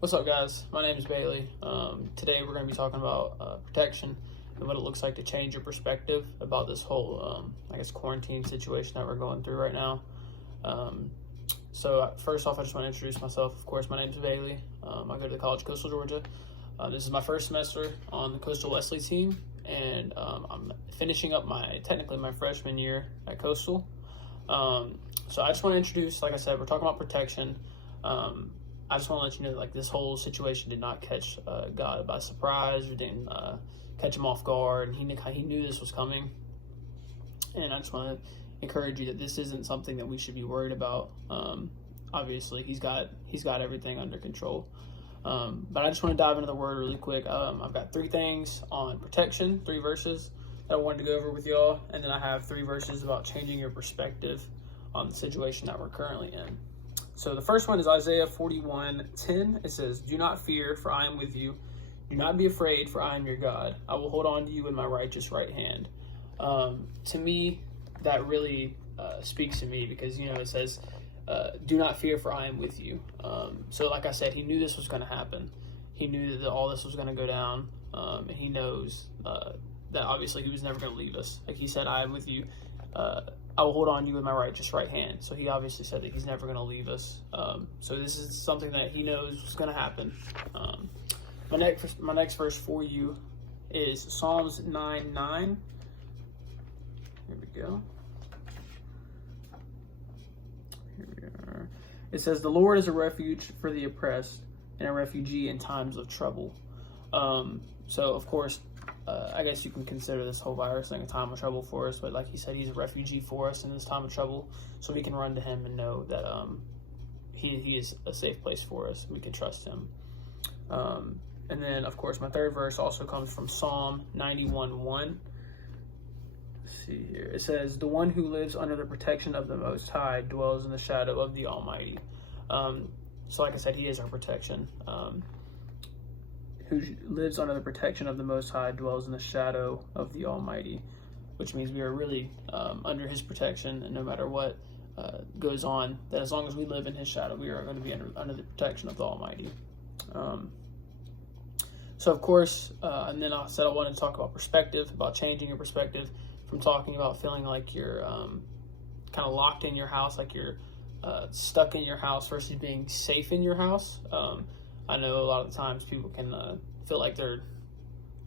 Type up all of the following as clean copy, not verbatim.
What's up, guys? My name is Bailey. Today we're going to be talking about protection and what it looks like to change your perspective about this whole, quarantine situation that we're going through right now. First off, I just want to introduce myself. Of course, my name is Bailey. I go to the College of Coastal Georgia. This is my first semester on the Coastal Wesley team, and I'm finishing up my freshman year at Coastal. So I just want to introduce, like I said, we're talking about protection. I just want to let you know that this whole situation did not catch God by surprise, or didn't catch him off guard. He knew this was coming, and I just want to encourage you that this isn't something that we should be worried about. Obviously, he's got everything under control. But I just want to dive into the word really quick. I've got 3 things on protection, 3 verses that I wanted to go over with y'all, and then I have 3 verses about changing your perspective on the situation that we're currently in. So the first one is Isaiah 41:10. It says, "Do not fear, for I am with you. Do not be afraid, for I am your God. I will hold on to you in my righteous right hand." To me, that really speaks to me because, it says, "Do not fear, for I am with you." So like I said, he knew this was going to happen. He knew that all this was going to go down, and he knows that obviously he was never going to leave us. Like he said, "I am with you. I will hold on to you with my righteous right hand." So he obviously said that he's never going to leave us. So this is something that he knows was going to happen. My next verse for you is Psalms 9:9. Here we go. Here we are. It says, "The Lord is a refuge for the oppressed and a refugee in times of trouble." So of course, I guess you can consider this whole virus thing a time of trouble for us, but like he said, he's a refugee for us in this time of trouble, so we can run to him and know that he is a safe place for us. We can trust him. And then, of course, my third verse also comes from Psalm 91:1. Let's see here. It says, "The one who lives under the protection of the Most High dwells in the shadow of the Almighty." So like I said, he is our protection. Who lives under the protection of the Most High dwells in the shadow of the Almighty, which means we are really under his protection, and no matter what goes on, that as long as we live in his shadow, we are going to be under the protection of the Almighty. So of course, and then I said I wanted to talk about perspective, about changing your perspective from talking about feeling like you're kind of locked in your house, like you're stuck in your house, versus being safe in your house. I know a lot of the times people can feel like they're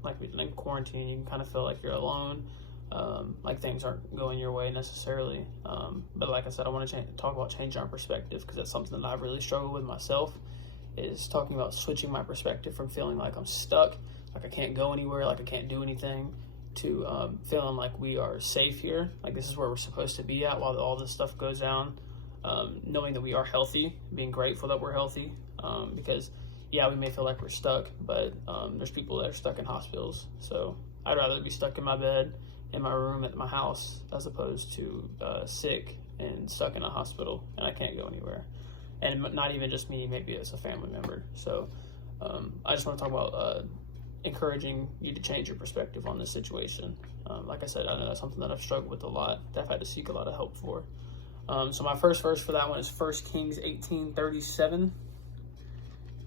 in quarantine. You can kind of feel like you're alone, like things aren't going your way necessarily. But like I said, I want to talk about changing our perspective, because that's something that I've really struggled with myself, is talking about switching my perspective from feeling like I'm stuck, like I can't go anywhere, like I can't do anything, to feeling like we are safe here, like this is where we're supposed to be at while all this stuff goes down. Knowing that we are healthy, being grateful that we're healthy, because yeah, we may feel like we're stuck, but there's people that are stuck in hospitals. So I'd rather be stuck in my bed, in my room at my house, as opposed to sick and stuck in a hospital and I can't go anywhere. And not even just me, maybe it's a family member. So I just want to talk about encouraging you to change your perspective on this situation. Like I said, I know that's something that I've struggled with a lot, that I've had to seek a lot of help for. So my first verse for that one is 1 Kings 18:37.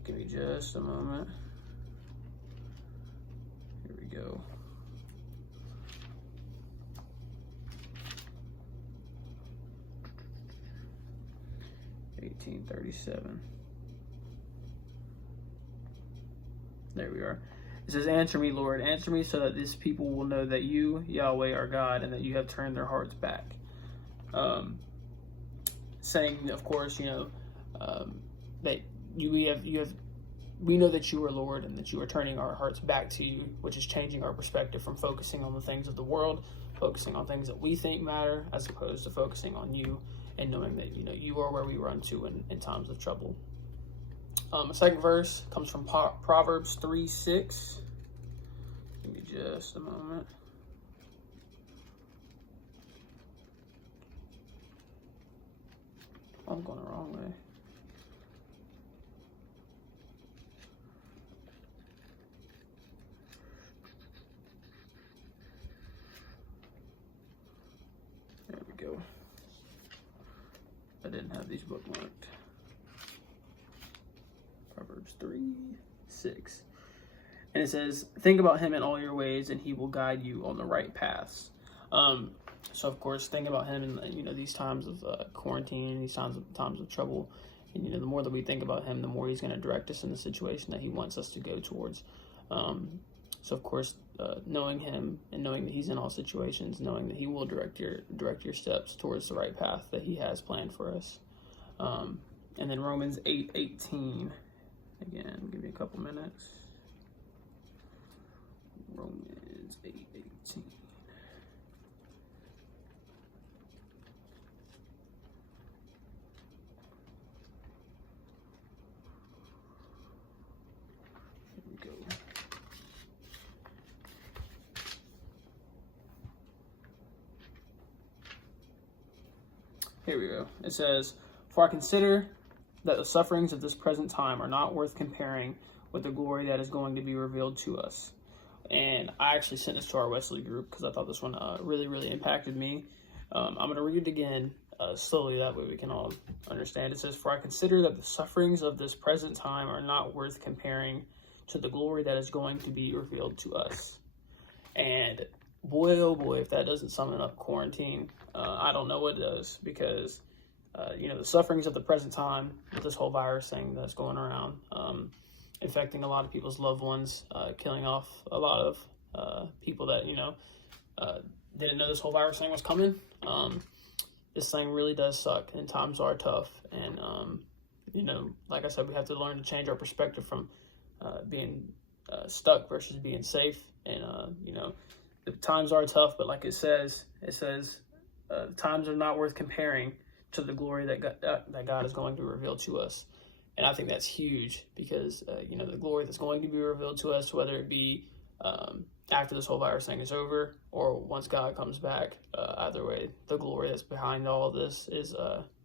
Give me just a moment. Here we go. $18.37. There we are. It says, "Answer me, Lord, answer me, so that this people will know that you, Yahweh, are God, and that you have turned their hearts back." Saying, of course, that we know that you are Lord, and that you are turning our hearts back to you, which is changing our perspective from focusing on the things of the world, focusing on things that we think matter, as opposed to focusing on you and knowing that you are where we run to in times of trouble. The second verse comes from Proverbs 3:6. Give me just a moment. I'm going the wrong way. There we go. I didn't have these bookmarked. Proverbs Proverbs 3:6. And it says, think about him in all your ways, and he will guide you on the right paths. So, of course, think about him in, these times of quarantine, these times of trouble. And, the more that we think about him, the more he's going to direct us in the situation that he wants us to go towards. So, of course, knowing him and knowing that he's in all situations, knowing that he will direct your steps towards the right path that he has planned for us. And then Romans 8:18. Again, give me a couple minutes. Romans 8:18. Here we go. Here we go. It says, "For I consider that the sufferings of this present time are not worth comparing with the glory that is going to be revealed to us." And I actually sent this to our Wesley group because I thought this one really, really impacted me. I'm going to read it again slowly, that way we can all understand. It says, "For I consider that the sufferings of this present time are not worth comparing to the glory that is going to be revealed to us." And boy, oh boy, if that doesn't sum it up quarantine, I don't know what does, because the sufferings of the present time with this whole virus thing that's going around, infecting a lot of people's loved ones, killing off a lot of people that, didn't know this whole virus thing was coming. This thing really does suck, and times are tough. And, like I said, we have to learn to change our perspective from being stuck versus being safe. And, the times are tough, but like it says, times are not worth comparing to the glory that God is going to reveal to us. And I think that's huge, because, the glory that's going to be revealed to us, whether it be after this whole virus thing is over or once God comes back, either way, the glory that's behind all of this is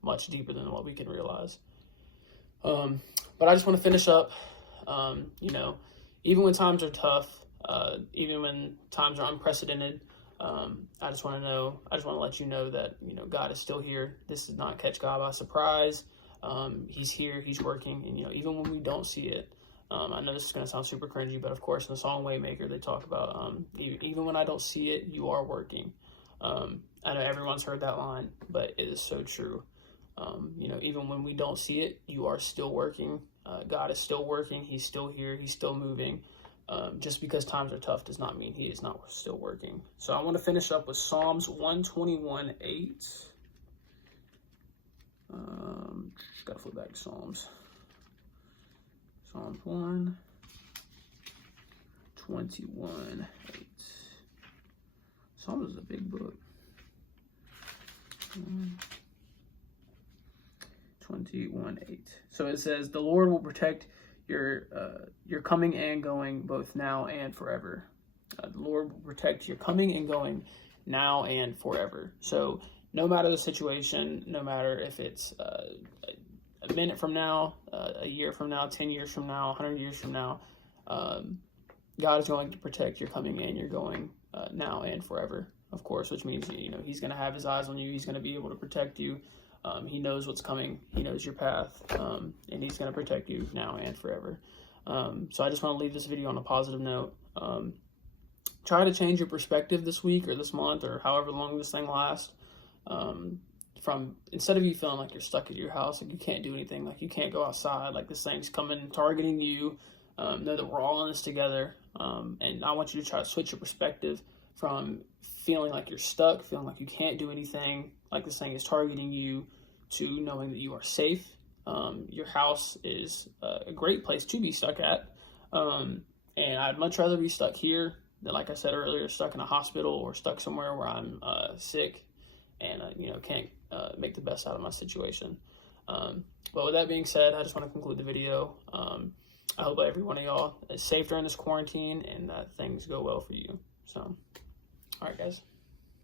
much deeper than what we can realize. But I just want to finish up, even when times are tough, even when times are unprecedented, I just want to let you know that, God is still here. This does not catch God by surprise. He's here, he's working, and, even when we don't see it, I know this is going to sound super cringy, but of course in the song Waymaker, they talk about, even when I don't see it, you are working. I know everyone's heard that line, but it is so true. Even when we don't see it, you are still working. God is still working. He's still here. He's still moving. Just because times are tough does not mean he is not still working. So I want to finish up with Psalms 121:8. Just gotta flip back to Psalms. Psalms 121:8. Psalms is a big book. 121:8. So it says, "The Lord will protect your coming and going, both now and forever." The Lord will protect your coming and going now and forever. So no matter the situation, no matter if it's a minute from now, a year from now, 10 years from now, 100 years from now, God is going to protect your coming and your going now and forever, of course, which means, he's going to have his eyes on you. He's going to be able to protect you. He knows what's coming. He knows your path, and he's going to protect you now and forever. So I just want to leave this video on a positive note. Try to change your perspective this week or this month or however long this thing lasts. From, instead of you feeling like you're stuck at your house, like you can't do anything, like you can't go outside, like this thing's coming and targeting you, know that we're all in this together. And I want you to try to switch your perspective from feeling like you're stuck, feeling like you can't do anything, like this thing is targeting you, to knowing that you are safe. Your house is a great place to be stuck at. And I'd much rather be stuck here than, like I said earlier, stuck in a hospital or stuck somewhere where I'm sick and, can't make the best out of my situation. But with that being said, I just want to conclude the video. I hope every one of y'all is safe during this quarantine and that things go well for you. So, all right, guys.